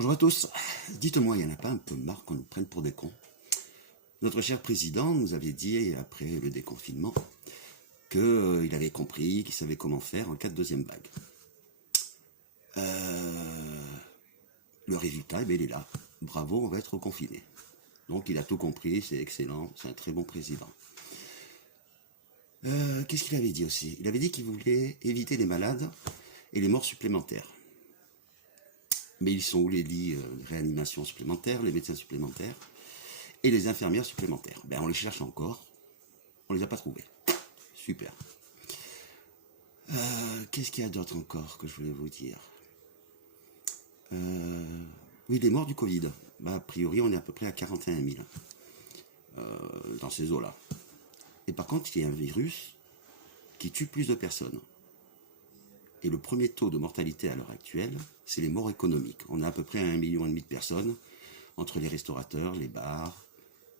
Bonjour à tous. Dites-moi, il n'y en a pas un peu marre qu'on nous prenne pour des cons? Notre cher président nous avait dit, après le déconfinement, qu'il avait compris, qu'il savait comment faire en cas de deuxième vague. Le résultat, il est là. Bravo, on va être confiné. Donc il a tout compris, c'est excellent, c'est un très bon président. Qu'est-ce qu'il avait dit aussi? Il avait dit qu'il voulait éviter les malades et les morts supplémentaires. Mais ils sont où les lits de réanimation supplémentaires, les médecins supplémentaires et les infirmières supplémentaires? Ben on les cherche encore, on les a pas trouvés. Super. Qu'est-ce qu'il y a d'autre encore que je voulais vous dire? Oui, les morts du Covid. Ben, a priori, on est à peu près à 41 000 dans ces eaux-là. Et par contre, il y a un virus qui tue plus de personnes. Et le premier taux de mortalité à l'heure actuelle, c'est les morts économiques. On a à peu près 1,5 million de personnes, entre les restaurateurs, les bars,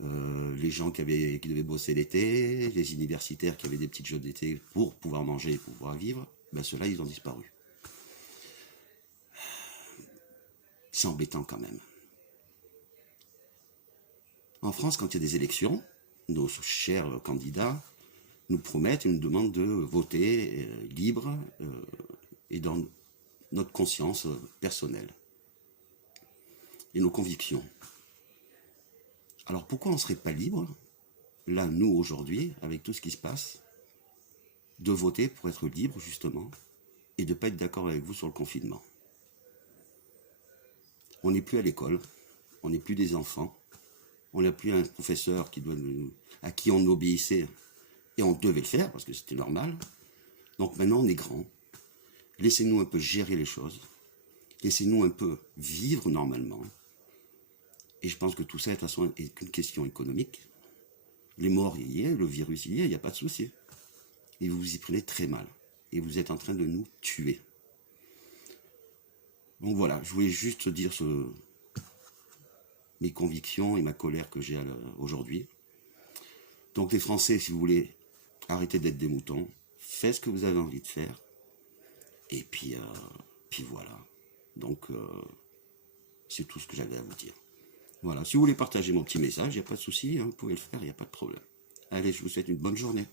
les gens qui devaient bosser l'été, les universitaires qui avaient des petites jobs d'été pour pouvoir manger et pouvoir vivre. Ben ceux-là, ils ont disparu. C'est embêtant quand même. En France, quand il y a des élections, nos chers candidats nous promettent et nous demandent de voter libre et dans notre conscience personnelle et nos convictions. Alors pourquoi on ne serait pas libre, là, nous, aujourd'hui, avec tout ce qui se passe, de voter pour être libre, justement, et de ne pas être d'accord avec vous sur le confinement? On n'est plus à l'école, on n'est plus des enfants, on n'a plus un professeur à qui on obéissait, et on devait le faire, parce que c'était normal. Donc maintenant, on est grand. Laissez-nous un peu gérer les choses. Laissez-nous un peu vivre normalement. Et je pense que tout ça, de toute façon, est qu'une question économique. Les morts, il y est, le virus, il n'y a pas de souci. Et vous vous y prenez très mal. Et vous êtes en train de nous tuer. Donc voilà, je voulais juste dire mes convictions et ma colère que j'ai aujourd'hui. Donc les Français, si vous voulez, arrêtez d'être des moutons. Faites ce que vous avez envie de faire. Et puis voilà. Donc, c'est tout ce que j'avais à vous dire. Voilà, si vous voulez partager mon petit message, il n'y a pas de souci, hein, vous pouvez le faire, il n'y a pas de problème. Allez, je vous souhaite une bonne journée.